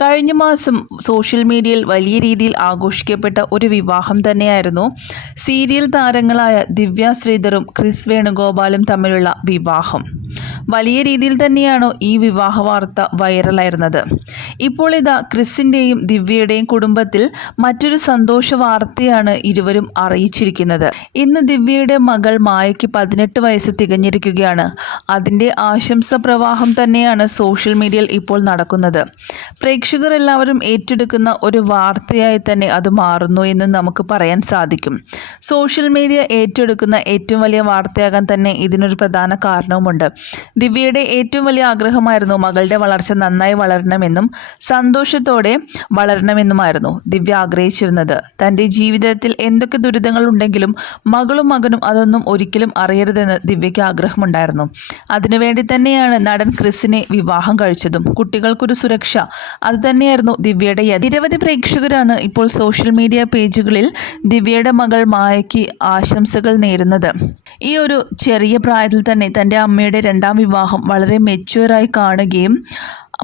കഴിഞ്ഞ മാസം സോഷ്യൽ മീഡിയയിൽ വലിയ രീതിയിൽ ആഘോഷിക്കപ്പെട്ട ഒരു വിവാഹം തന്നെയായിരുന്നു സീരിയൽ താരങ്ങളായ ദിവ്യ ശ്രീധറും ക്രിസ് വേണുഗോപാലും തമ്മിലുള്ള വിവാഹം. വലിയ രീതിയിൽ തന്നെയാണ് ഈ വിവാഹ വാർത്ത വൈറലായിരുന്നത്. ഇപ്പോൾ ഇതാ ക്രിസിൻ്റെയും ദിവ്യയുടെയും കുടുംബത്തിൽ മറ്റൊരു സന്തോഷ വാർത്തയാണ് ഇരുവരും അറിയിച്ചിരിക്കുന്നത്. ഇന്ന് ദിവ്യയുടെ മകൾ മായയ്ക്ക് 18 വയസ്സ് തികഞ്ഞിരിക്കുകയാണ്. അതിൻ്റെ ആശംസ പ്രവാഹം തന്നെയാണ് സോഷ്യൽ മീഡിയയിൽ ഇപ്പോൾ നടക്കുന്നത്. പ്രേക്ഷകർ എല്ലാവരും ഏറ്റെടുക്കുന്ന ഒരു വാർത്തയായി തന്നെ അത് മാറുന്നു എന്ന് നമുക്ക് പറയാൻ സാധിക്കും. സോഷ്യൽ മീഡിയ ഏറ്റെടുക്കുന്ന ഏറ്റവും വലിയ വാർത്തയാകാൻ തന്നെ ഇതിനൊരു പ്രധാന കാരണവുമുണ്ട്. ദിവ്യയുടെ ഏറ്റവും വലിയ ആഗ്രഹമായിരുന്നു മകളുടെ വളർച്ച നന്നായി വളരണമെന്നും സന്തോഷത്തോടെ വളരണമെന്നുമായിരുന്നു ദിവ്യ ആഗ്രഹിച്ചിരുന്നത്. തൻ്റെ ജീവിതത്തിൽ എന്തൊക്കെ ദുരിതങ്ങൾ ഉണ്ടെങ്കിലും മകളും മകനും അതൊന്നും ഒരിക്കലും അറിയരുതെന്ന് ദിവ്യയ്ക്ക് ആഗ്രഹമുണ്ടായിരുന്നു. അതിനുവേണ്ടി തന്നെയാണ് നടൻ ക്രിസിനെ വിവാഹം കഴിച്ചതും. കുട്ടികൾക്കൊരു സുരക്ഷ, അത് തന്നെയായിരുന്നു ദിവ്യയുടെ നിരവധി പ്രേക്ഷകരാണ് ഇപ്പോൾ സോഷ്യൽ മീഡിയ പേജുകളിൽ ദിവ്യയുടെ മകൾ മായയ്ക്ക് ആശംസകൾ നേരുന്നത്. ഈ ഒരു ചെറിയ പ്രായത്തിൽ തന്നെ തൻ്റെ അമ്മയുടെ രണ്ടാം വിവാഹം വളരെ മെച്യൂറായി കാണുകയും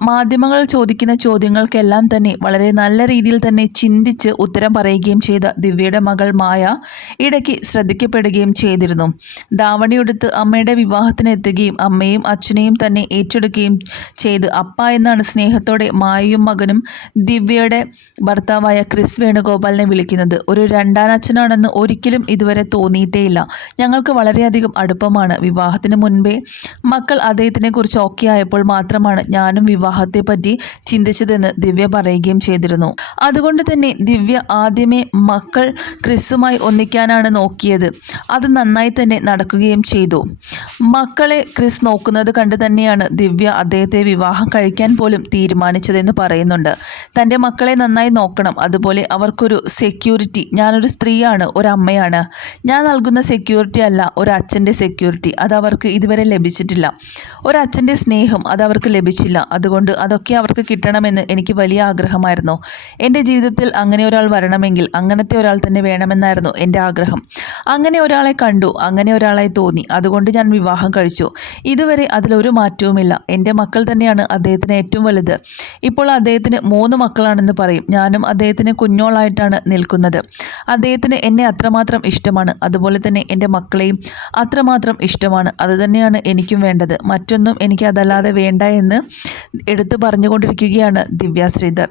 മാധ്യമങ്ങൾ ചോദിക്കുന്ന ചോദ്യങ്ങൾക്കെല്ലാം തന്നെ വളരെ നല്ല രീതിയിൽ തന്നെ ചിന്തിച്ച് ഉത്തരം പറയുകയും ചെയ്ത ദിവ്യയുടെ മകൾ മായ ഇടയ്ക്ക് ശ്രദ്ധിക്കപ്പെടുകയും ചെയ്തിരുന്നു. ധാവണിയെടുത്ത് അമ്മയുടെ വിവാഹത്തിന് എത്തുകയും അമ്മയും അച്ഛനെയും തന്നെ ഏറ്റെടുക്കുകയും ചെയ്ത് അപ്പ എന്നാണ് സ്നേഹത്തോടെ മായയും മകനും ദിവ്യയുടെ ഭർത്താവായ ക്രിസ് വേണുഗോപാലിനെ വിളിക്കുന്നത്. ഒരു രണ്ടാനച്ഛനാണെന്ന് ഒരിക്കലും ഇതുവരെ തോന്നിയിട്ടേയില്ല. ഞങ്ങൾക്ക് വളരെയധികം അടുപ്പമാണ്. വിവാഹത്തിന് മുൻപേ മക്കൾ അദ്ദേഹത്തിനെ കുറിച്ച് ഓക്കെ ആയപ്പോൾ മാത്രമാണ് ഞാനും വിവാഹത്തെപ്പറ്റി ചിന്തിച്ചതെന്ന് ദിവ്യ പറയുകയും ചെയ്തിരുന്നു. അതുകൊണ്ട് തന്നെ ദിവ്യ ആദ്യമേ മക്കൾ ക്രിസുമായി ഒന്നിക്കാനാണ് നോക്കിയത്. അത് നന്നായി തന്നെ നടക്കുകയും ചെയ്തു. മക്കളെ ക്രിസ് നോക്കുന്നത് കണ്ട് തന്നെയാണ് ദിവ്യ അദ്ദേഹത്തെ വിവാഹം കഴിക്കാൻ പോലും തീരുമാനിച്ചതെന്ന് പറയുന്നുണ്ട്. തൻ്റെ മക്കളെ നന്നായി നോക്കണം, അതുപോലെ അവർക്കൊരു സെക്യൂരിറ്റി. ഞാനൊരു സ്ത്രീയാണ്, ഒരമ്മയാണ്. ഞാൻ നൽകുന്ന സെക്യൂരിറ്റി അല്ല ഒരു അച്ഛൻ്റെ സെക്യൂരിറ്റി. അത് അവർക്ക് ഇതുവരെ ലഭിച്ചിട്ടില്ല. ഒരച്ഛൻ്റെ സ്നേഹം അത് അവർക്ക് ലഭിച്ചില്ല. അതുകൊണ്ട് അതൊക്കെ അവർക്ക് കിട്ടണമെന്ന് എനിക്ക് വലിയ ആഗ്രഹമായിരുന്നു. എൻ്റെ ജീവിതത്തിൽ അങ്ങനെ ഒരാൾ വരണമെങ്കിൽ അങ്ങനത്തെ ഒരാൾ തന്നെ വേണമെന്നായിരുന്നു എൻ്റെ ആഗ്രഹം. അങ്ങനെ ഒരാളെ കണ്ടു, അങ്ങനെ ഒരാളായി തോന്നി. അതുകൊണ്ട് ഞാൻ വിവാഹം കഴിച്ചു. ഇതുവരെ അതിലൊരു മാറ്റവുമില്ല. എൻ്റെ മക്കൾ തന്നെയാണ് അദ്ദേഹത്തിന് ഏറ്റവും വലുത്. ഇപ്പോൾ അദ്ദേഹത്തിന് 3 മക്കളാണെന്ന് പറയും. ഞാനും അദ്ദേഹത്തിന് കുഞ്ഞോളായിട്ടാണ് നിൽക്കുന്നത്. അദ്ദേഹത്തിന് എന്നെ അത്രമാത്രം ഇഷ്ടമാണ്. അതുപോലെ തന്നെ എൻ്റെ മക്കളെയും അത്രമാത്രം ഇഷ്ടമാണ്. അതുതന്നെയാണ് എനിക്കും വേണ്ടത്. മറ്റൊന്നും എനിക്ക് അതല്ലാതെ വേണ്ട എന്ന് എടുത്തു പറഞ്ഞുകൊണ്ടിരിക്കുകയാണ് ദിവ്യ ശ്രീധർ.